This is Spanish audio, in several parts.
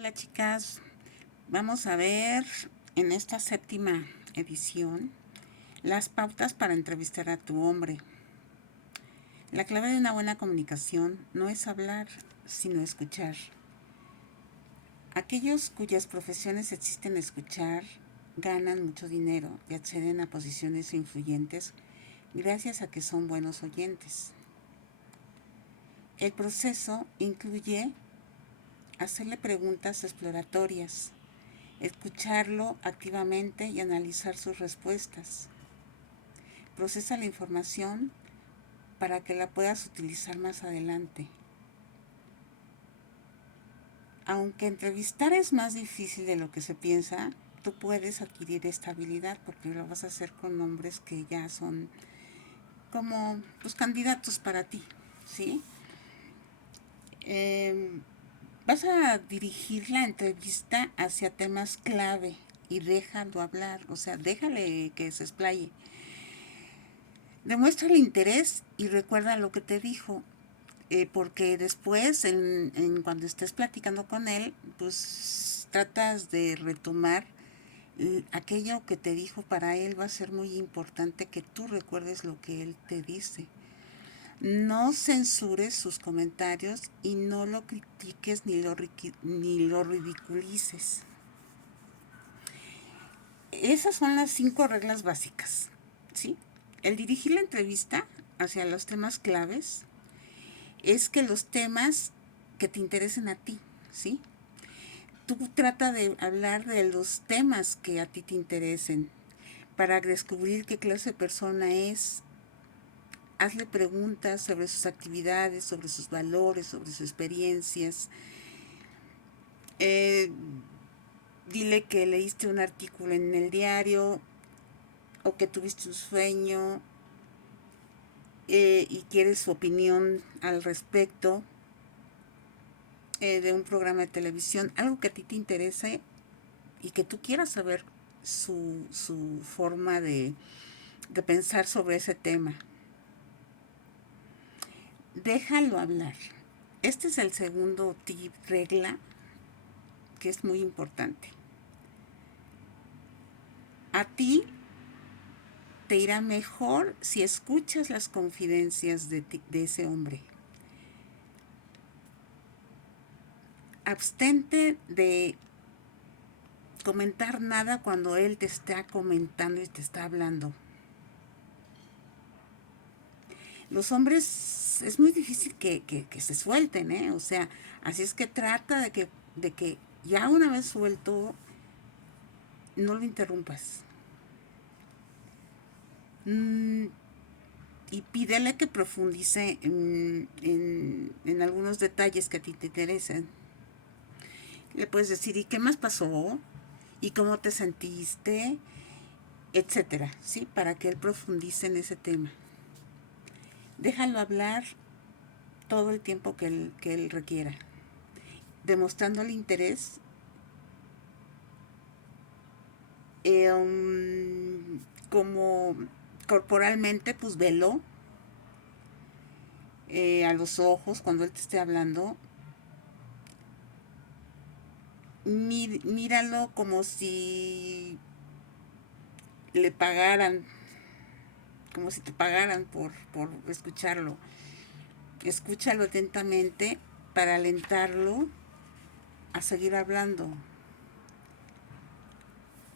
Hola chicas, vamos a ver en esta séptima edición las pautas para entrevistar a tu hombre. La clave de una buena comunicación no es hablar, sino escuchar. Aquellos cuyas profesiones existen escuchar ganan mucho dinero y acceden a posiciones influyentes gracias a que son buenos oyentes. El proceso incluye hacerle preguntas exploratorias, escucharlo activamente y analizar sus respuestas. Procesa la información para que la puedas utilizar más adelante. Aunque entrevistar es más difícil de lo que se piensa, tú puedes adquirir esta habilidad porque lo vas a hacer con hombres que ya son como pues, candidatos para ti, ¿sí? Eh, Vas a dirigir la entrevista hacia temas clave y déjalo hablar, o sea, déjale que se explaye. Demuestra el interés y recuerda lo que te dijo, porque después, cuando estés platicando con él, pues tratas de retomar aquello que te dijo. Para él va a ser muy importante que tú recuerdes lo que él te dice. No censures sus comentarios y no lo critiques ni lo ridiculices. Esas son las 5 reglas básicas, ¿sí? El dirigir la entrevista hacia los temas claves es que los temas que te interesen a ti, ¿sí? Tú trata de hablar de los temas que a ti te interesen para descubrir qué clase de persona es. Hazle preguntas sobre sus actividades, sobre sus valores, sobre sus experiencias. Eh, Dile que leíste un artículo en el diario o que tuviste un sueño y quieres su opinión al respecto de un programa de televisión, algo que a ti te interese y que tú quieras saber su forma de pensar sobre ese tema. Déjalo hablar. Este es el segundo tip, regla, que es muy importante. A ti te irá mejor si escuchas las confidencias de ese hombre. Abstente de comentar nada cuando él te está comentando y te está hablando. Los hombres es muy difícil que se suelten, ¿eh? O sea, así es que trata de que ya una vez suelto, no lo interrumpas. Mm, y pídele que profundice en algunos detalles que a ti te interesan. Le puedes decir, ¿y qué más pasó? ¿Y cómo te sentiste? Etcétera, ¿sí? Para que él profundice en ese tema. Déjalo hablar todo el tiempo que él requiera, demostrando el interés como corporalmente, pues velo a los ojos cuando él te esté hablando. Míralo como si le pagaran, como si te pagaran por escucharlo. Escúchalo atentamente para alentarlo a seguir hablando.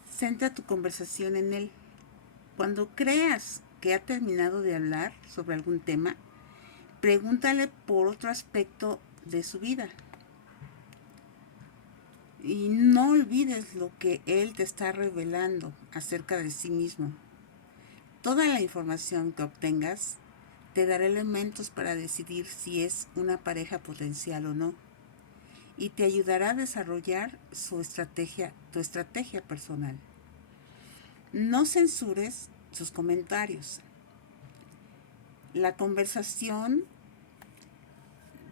Centra tu conversación en él. Cuando creas que ha terminado de hablar sobre algún tema, pregúntale por otro aspecto de su vida. Y no olvides lo que él te está revelando acerca de sí mismo. Toda la información que obtengas te dará elementos para decidir si es una pareja potencial o no, y te ayudará a desarrollar tu estrategia personal. No censures sus comentarios. La conversación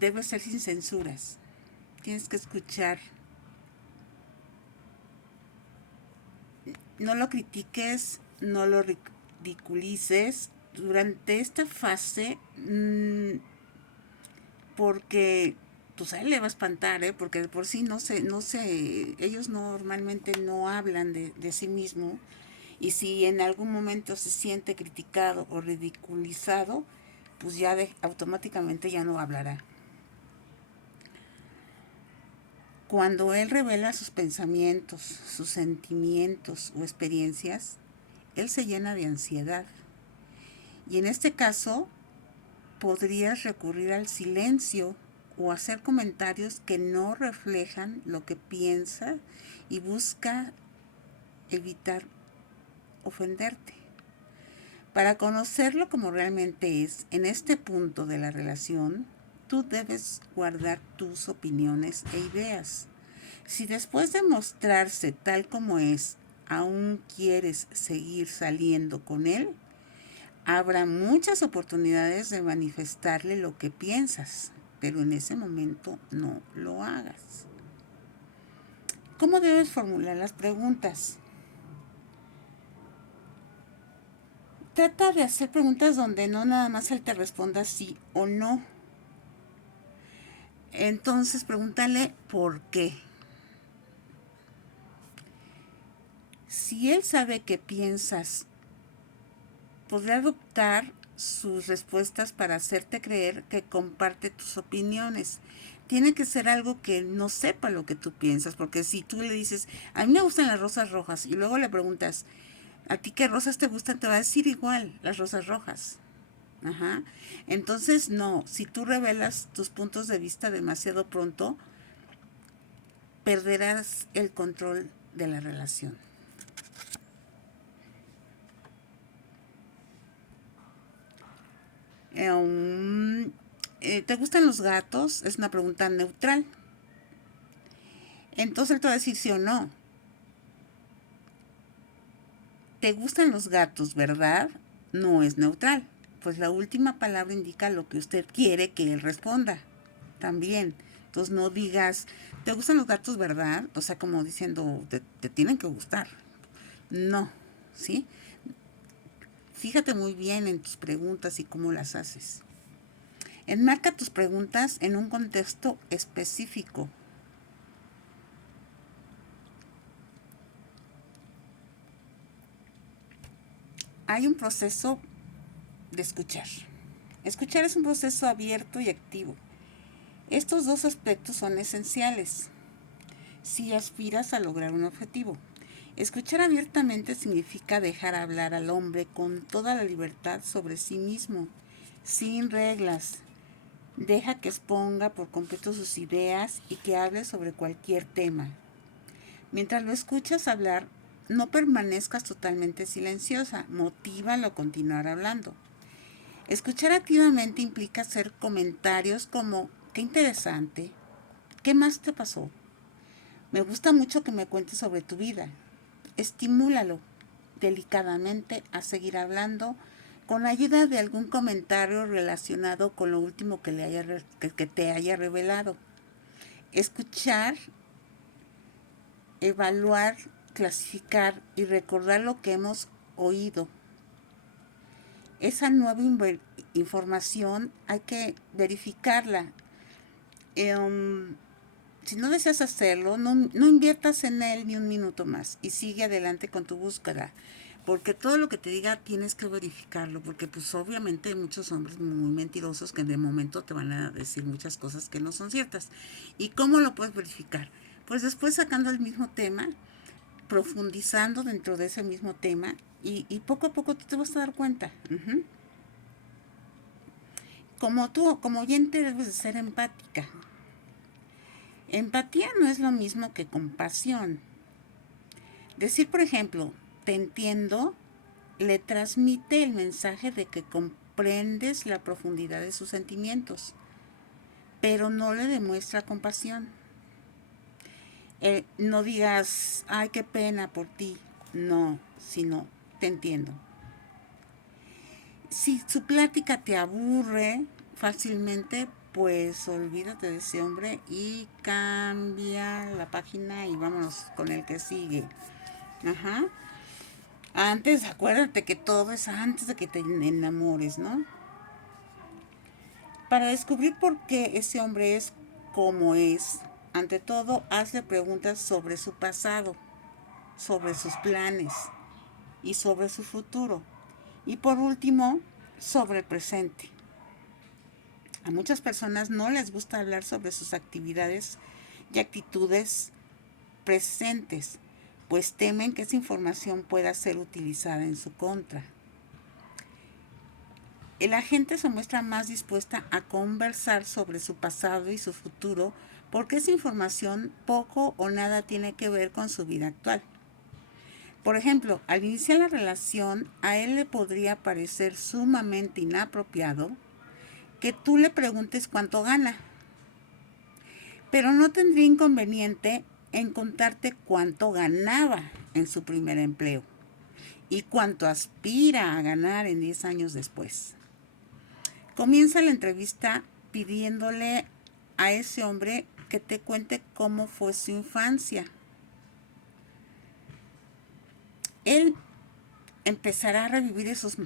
debe ser sin censuras. Tienes que escuchar. No lo critiques, no lo ridiculices durante esta fase, porque pues a él le va a espantar, porque de por sí ellos normalmente no hablan de sí mismo, y si en algún momento se siente criticado o ridiculizado, pues ya automáticamente ya no hablará. Cuando él revela sus pensamientos, sus sentimientos o experiencias, él se llena de ansiedad. Y en este caso, podrías recurrir al silencio o hacer comentarios que no reflejan lo que piensa y busca evitar ofenderte. Para conocerlo como realmente es, en este punto de la relación, tú debes guardar tus opiniones e ideas. Si después de mostrarse tal como es, aún quieres seguir saliendo con él, habrá muchas oportunidades de manifestarle lo que piensas, pero en ese momento no lo hagas. ¿Cómo debes formular las preguntas? Trata de hacer preguntas donde no nada más él te responda sí o no. Entonces pregúntale por qué. Si él sabe que piensas, podrá adoptar sus respuestas para hacerte creer que comparte tus opiniones. Tiene que ser algo que no sepa lo que tú piensas, porque si tú le dices, a mí me gustan las rosas rojas, y luego le preguntas, ¿a ti qué rosas te gustan? Te va a decir igual, las rosas rojas. Ajá. Entonces, no, si tú revelas tus puntos de vista demasiado pronto, perderás el control de la relación. ¿Te gustan los gatos? Es una pregunta neutral. Entonces él te va a decir sí o no. ¿Te gustan los gatos, verdad? No es neutral. Pues la última palabra indica lo que usted quiere que él responda. También. Entonces no digas, ¿te gustan los gatos, verdad? O sea, como diciendo, te tienen que gustar. No, ¿sí? Fíjate muy bien en tus preguntas y cómo las haces. Enmarca tus preguntas en un contexto específico. Hay un proceso de escuchar. Escuchar es un proceso abierto y activo. Estos dos aspectos son esenciales si aspiras a lograr un objetivo. Escuchar abiertamente significa dejar hablar al hombre con toda la libertad sobre sí mismo, sin reglas. Deja que exponga por completo sus ideas y que hable sobre cualquier tema. Mientras lo escuchas hablar, no permanezcas totalmente silenciosa, motívalo a continuar hablando. Escuchar activamente implica hacer comentarios como, qué interesante, ¿qué más te pasó? Me gusta mucho que me cuentes sobre tu vida. Estimúlalo delicadamente a seguir hablando con ayuda de algún comentario relacionado con lo último que te haya revelado. Escuchar, evaluar, clasificar y recordar lo que hemos oído. Esa nueva información hay que verificarla. Si no deseas hacerlo, no inviertas en él ni un minuto más y sigue adelante con tu búsqueda. Porque todo lo que te diga tienes que verificarlo, porque pues obviamente hay muchos hombres muy mentirosos que de momento te van a decir muchas cosas que no son ciertas. ¿Y cómo lo puedes verificar? Pues después sacando el mismo tema, profundizando dentro de ese mismo tema y poco a poco tú te vas a dar cuenta. Como oyente debes de ser empática. Empatía no es lo mismo que compasión. Decir, por ejemplo, te entiendo, le transmite el mensaje de que comprendes la profundidad de sus sentimientos, pero no le demuestra compasión. No digas, ay, qué pena por ti. No, sino, te entiendo. Si su plática te aburre fácilmente, pues olvídate de ese hombre y cambia la página y vámonos con el que sigue. Ajá. Antes, acuérdate que todo es antes de que te enamores, ¿no? Para descubrir por qué ese hombre es cómo es. Ante todo, hazle preguntas sobre su pasado, sobre sus planes y sobre su futuro. Y por último, sobre el presente. A muchas personas no les gusta hablar sobre sus actividades y actitudes presentes, pues temen que esa información pueda ser utilizada en su contra. La gente se muestra más dispuesta a conversar sobre su pasado y su futuro porque esa información poco o nada tiene que ver con su vida actual. Por ejemplo, al iniciar la relación, a él le podría parecer sumamente inapropiado que tú le preguntes cuánto gana, pero no tendría inconveniente en contarte cuánto ganaba en su primer empleo y cuánto aspira a ganar en 10 años después. Comienza la entrevista pidiéndole a ese hombre que te cuente cómo fue su infancia. Él empezará a revivir esos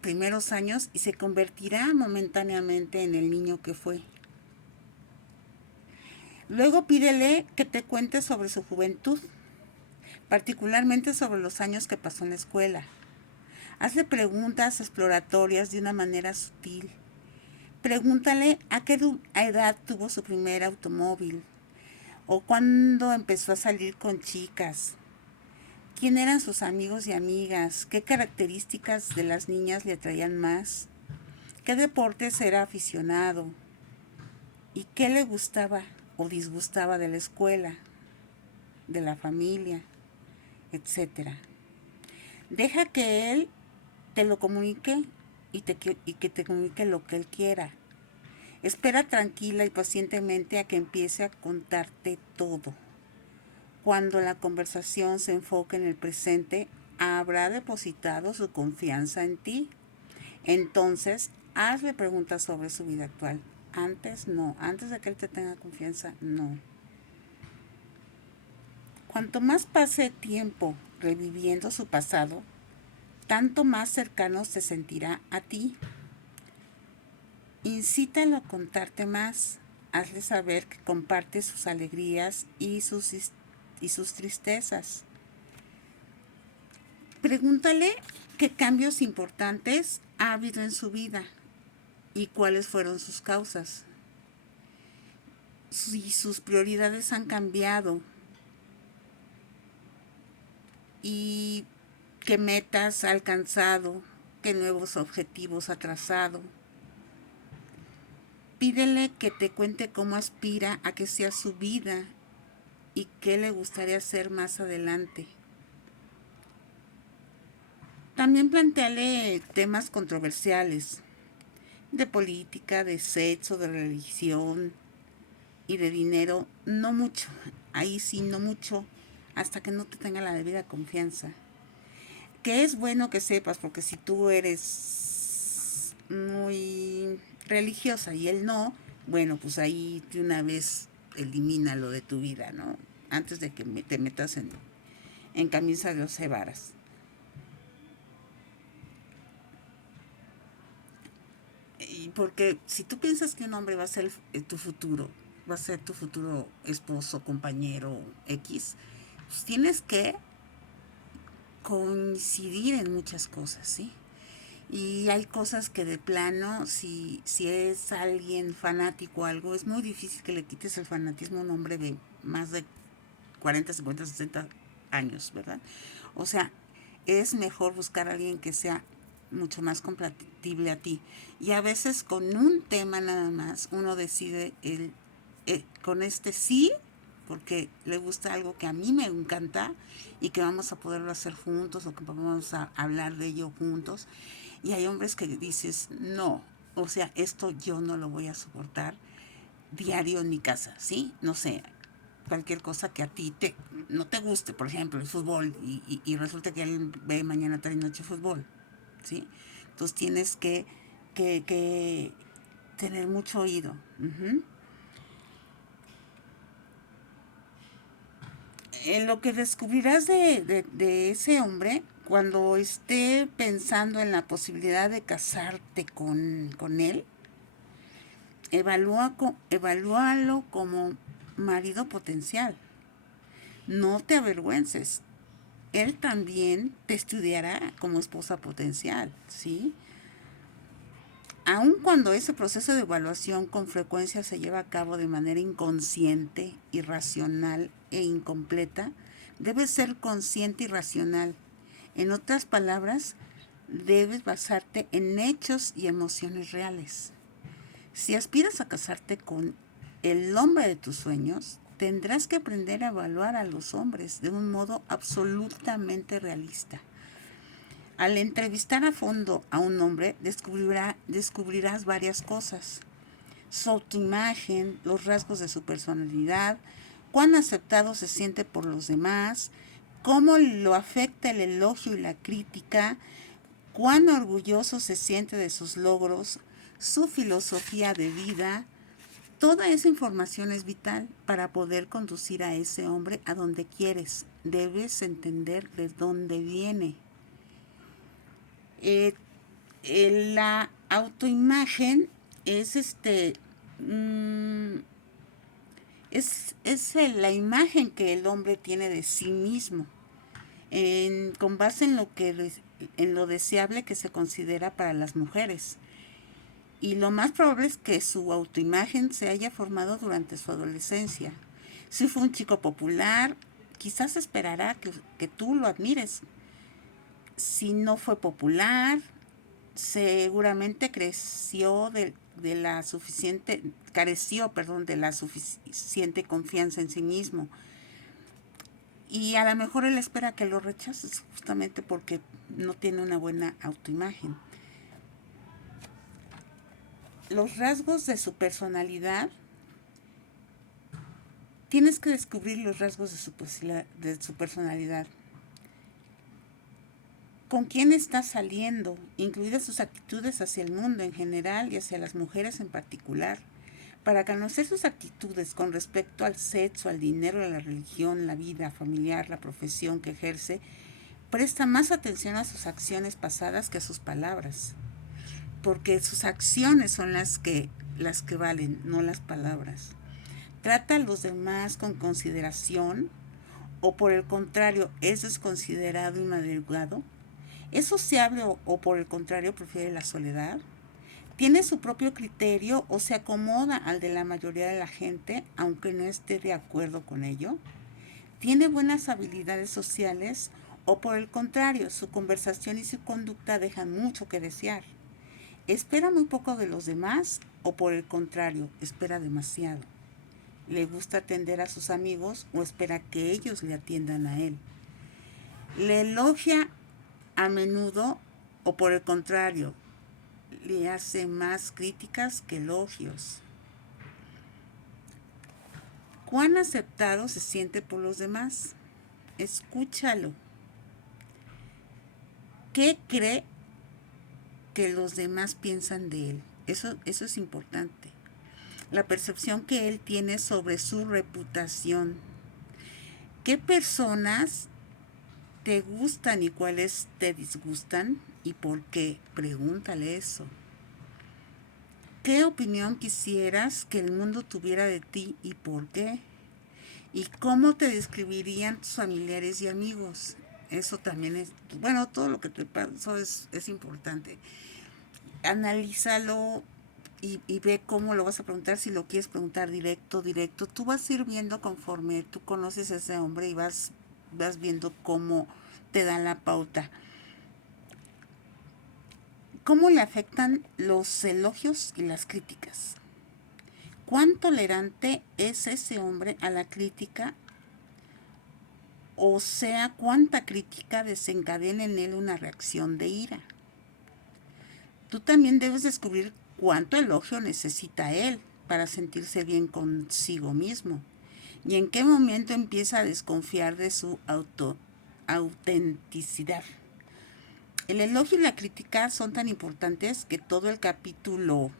primeros años y se convertirá momentáneamente en el niño que fue. Luego pídele que te cuente sobre su juventud, particularmente sobre los años que pasó en la escuela. Hazle preguntas exploratorias de una manera sutil. Pregúntale a qué edad tuvo su primer automóvil o cuándo empezó a salir con chicas. ¿Quién eran sus amigos y amigas? ¿Qué características de las niñas le atraían más? ¿Qué deportes era aficionado? ¿Y qué le gustaba o disgustaba de la escuela, de la familia, etcétera? Deja que él te lo comunique y que te comunique lo que él quiera. Espera tranquila y pacientemente a que empiece a contarte todo. Cuando la conversación se enfoque en el presente, habrá depositado su confianza en ti. Entonces, hazle preguntas sobre su vida actual. Antes no, antes de que él te tenga confianza, no. Cuanto más pase tiempo reviviendo su pasado, tanto más cercano se sentirá a ti. Incítalo a contarte más. Hazle saber que comparte sus alegrías y sus tristezas. Pregúntale qué cambios importantes ha habido en su vida y cuáles fueron sus causas. Si sus prioridades han cambiado y qué metas ha alcanzado, qué nuevos objetivos ha trazado. Pídele que te cuente cómo aspira a que sea su vida y qué le gustaría hacer más adelante. También plantéale temas controversiales de política, de sexo, de religión y de dinero. No mucho, ahí sí no mucho, hasta que no te tenga la debida confianza. Que es bueno que sepas, porque si tú eres muy religiosa y él no, bueno, pues ahí de una vez elimínalo de tu vida, ¿no? Antes de que te metas en camisa de 12 varas. Y porque si tú piensas que un hombre va a ser tu futuro, va a ser tu futuro esposo, compañero, X, pues tienes que coincidir en muchas cosas, ¿sí? Y hay cosas que de plano, si es alguien fanático o algo, es muy difícil que le quites el fanatismo a un hombre de más de 40, 50, 60 años, ¿verdad? O sea, es mejor buscar a alguien que sea mucho más compatible a ti. Y a veces con un tema nada más, uno decide con este sí, porque le gusta algo que a mí me encanta y que vamos a poderlo hacer juntos o que vamos a hablar de ello juntos. Y hay hombres que dices, no, o sea, esto yo no lo voy a soportar diario en mi casa, ¿sí? No sé, cualquier cosa que a ti no te guste, por ejemplo, el fútbol, y resulta que él ve mañana, tarde y noche fútbol, ¿sí? Entonces tienes que tener mucho oído. En lo que descubrirás de ese hombre, cuando esté pensando en la posibilidad de casarte con él, Evalúalo como marido potencial. No te avergüences. Él también te estudiará como esposa potencial, ¿sí? Aun cuando ese proceso de evaluación con frecuencia se lleva a cabo de manera inconsciente, irracional e incompleta, debes ser consciente y racional. En otras palabras, debes basarte en hechos y emociones reales. Si aspiras a casarte con el hombre de tus sueños, tendrás que aprender a evaluar a los hombres de un modo absolutamente realista. Al entrevistar a fondo a un hombre, descubrirás varias cosas. Su autoimagen, los rasgos de su personalidad, cuán aceptado se siente por los demás, cómo lo afecta el elogio y la crítica, cuán orgulloso se siente de sus logros, su filosofía de vida. Toda esa información es vital para poder conducir a ese hombre a donde quieres. Debes entender de dónde viene. Eh, la autoimagen es la imagen que el hombre tiene de sí mismo, con base en lo deseable que se considera para las mujeres. Y lo más probable es que su autoimagen se haya formado durante su adolescencia. Si fue un chico popular, quizás esperará que tú lo admires. Si no fue popular, seguramente careció de la suficiente confianza en sí mismo. Y a lo mejor él espera que lo rechaces justamente porque no tiene una buena autoimagen. Los rasgos de su personalidad, tienes que descubrir los rasgos de su personalidad. ¿Con quién está saliendo? Incluidas sus actitudes hacia el mundo en general y hacia las mujeres en particular. Para conocer sus actitudes con respecto al sexo, al dinero, a la religión, la vida familiar, la profesión que ejerce, presta más atención a sus acciones pasadas que a sus palabras. Porque sus acciones son las que valen, no las palabras. Trata a los demás con consideración o por el contrario es desconsiderado y madrugado. ¿Es sociable o por el contrario prefiere la soledad? ¿Tiene su propio criterio o se acomoda al de la mayoría de la gente aunque no esté de acuerdo con ello? ¿Tiene buenas habilidades sociales o por el contrario su conversación y su conducta dejan mucho que desear? ¿Espera muy poco de los demás o por el contrario espera demasiado? ¿Le gusta atender a sus amigos o espera que ellos le atiendan a él? ¿Le elogia a menudo o por el contrario le hace más críticas que elogios? ¿Cuán aceptado se siente por los demás? Escúchalo. ¿Qué cree que los demás piensan de él? Eso es importante. La percepción que él tiene sobre su reputación. ¿Qué personas te gustan y cuáles te disgustan y por qué? Pregúntale eso. ¿Qué opinión quisieras que el mundo tuviera de ti y por qué? ¿Y cómo te describirían tus familiares y amigos? Eso también es, bueno, todo lo que te pasó es importante. Analízalo y ve cómo lo vas a preguntar, si lo quieres preguntar directo. Tú vas a ir viendo conforme tú conoces a ese hombre y vas viendo cómo te dan la pauta. ¿Cómo le afectan los elogios y las críticas? ¿Cuán tolerante es ese hombre a la crítica? O sea, ¿cuánta crítica desencadena en él una reacción de ira? Tú también debes descubrir cuánto elogio necesita él para sentirse bien consigo mismo y en qué momento empieza a desconfiar de su autenticidad. El elogio y la crítica son tan importantes que todo el capítulo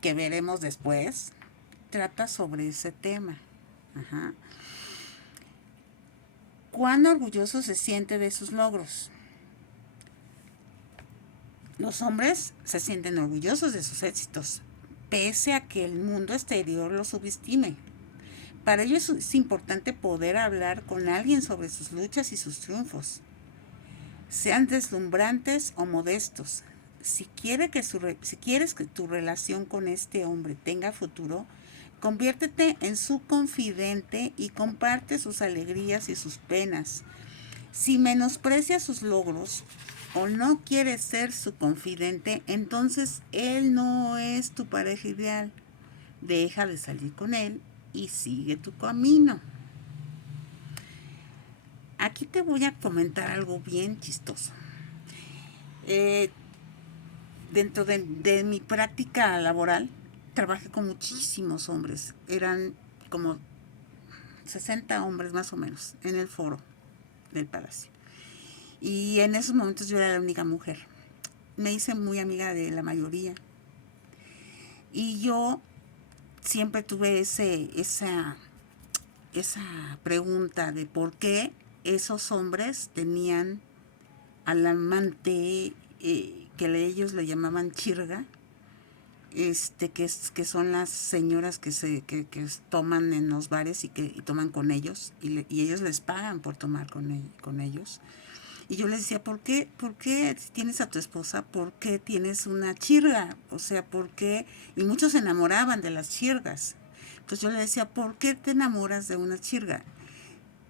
que veremos después trata sobre ese tema. Ajá. ¿Cuán orgulloso se siente de sus logros? Los hombres se sienten orgullosos de sus éxitos, pese a que el mundo exterior lo subestime. Para ello es importante poder hablar con alguien sobre sus luchas y sus triunfos, sean deslumbrantes o modestos. Si quieres que tu relación con este hombre tenga futuro, conviértete en su confidente y comparte sus alegrías y sus penas. Si menosprecias sus logros o no quieres ser su confidente, entonces él no es tu pareja ideal. Deja de salir con él y sigue tu camino. Aquí te voy a comentar algo bien chistoso. Eh, Dentro de mi práctica laboral, trabajé con muchísimos hombres. Eran como 60 hombres más o menos en el foro del palacio. Y en esos momentos yo era la única mujer. Me hice muy amiga de la mayoría. Y yo siempre tuve esa pregunta de por qué esos hombres tenían al amante que ellos le llamaban chirga, que son las señoras que toman en los bares y toman con ellos y ellos les pagan por tomar con ellos. Y yo les decía, ¿por qué si tienes a tu esposa, por qué tienes una chirga? O sea, ¿por qué? Y muchos se enamoraban de las chirgas. Entonces yo les decía, ¿por qué te enamoras de una chirga?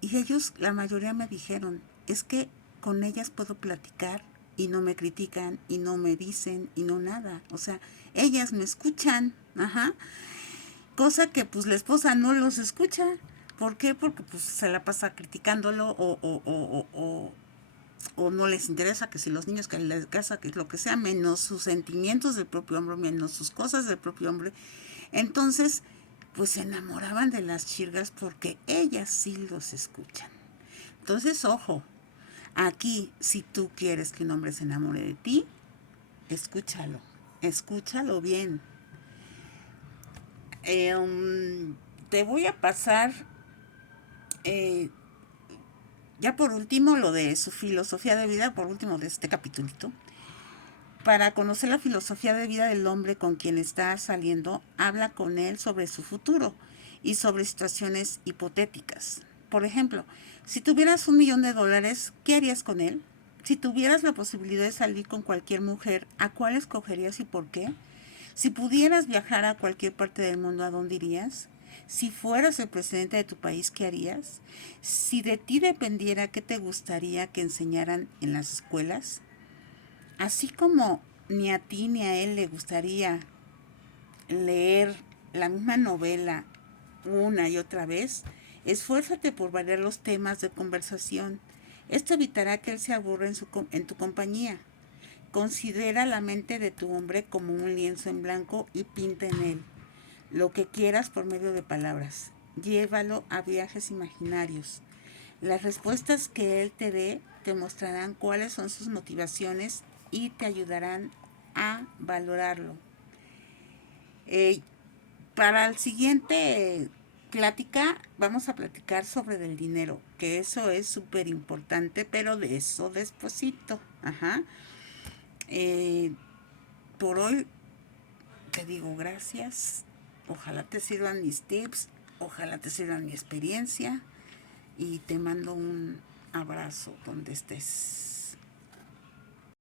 Y ellos, la mayoría me dijeron, es que con ellas puedo platicar y no me critican y no me dicen y no nada. O sea, ellas me escuchan, ajá. Cosa que pues la esposa no los escucha. ¿Por qué? Porque pues se la pasa criticándolo o no les interesa, que si los niños, que les casa, que lo que sea, menos sus sentimientos del propio hombre, menos sus cosas del propio hombre. Entonces, pues se enamoraban de las chirgas porque ellas sí los escuchan. Entonces, ojo, aquí, si tú quieres que un hombre se enamore de ti, escúchalo bien. Te voy a pasar, eh, ya por último, lo de su filosofía de vida, por último de este capítulito. Para conocer la filosofía de vida del hombre con quien está saliendo, habla con él sobre su futuro y sobre situaciones hipotéticas. Por ejemplo, si tuvieras $1,000,000, ¿qué harías con él? Si tuvieras la posibilidad de salir con cualquier mujer, ¿a cuál escogerías y por qué? Si pudieras viajar a cualquier parte del mundo, ¿a dónde irías? Si fueras el presidente de tu país, ¿qué harías? Si de ti dependiera, ¿qué te gustaría que enseñaran en las escuelas? Así como ni a ti ni a él le gustaría leer la misma novela una y otra vez, esfuérzate por variar los temas de conversación. Esto evitará que él se aburra en tu compañía. Considera la mente de tu hombre como un lienzo en blanco y pinta en él lo que quieras por medio de palabras. Llévalo a viajes imaginarios. Las respuestas que él te dé te mostrarán cuáles son sus motivaciones y te ayudarán a valorarlo. Eh, para el siguiente plática vamos a platicar sobre del dinero, que eso es súper importante, pero de eso despuesito. Ajá. Eh, por hoy te digo gracias. Ojalá te sirvan mis tips, ojalá te sirvan mi experiencia y te mando un abrazo donde estés.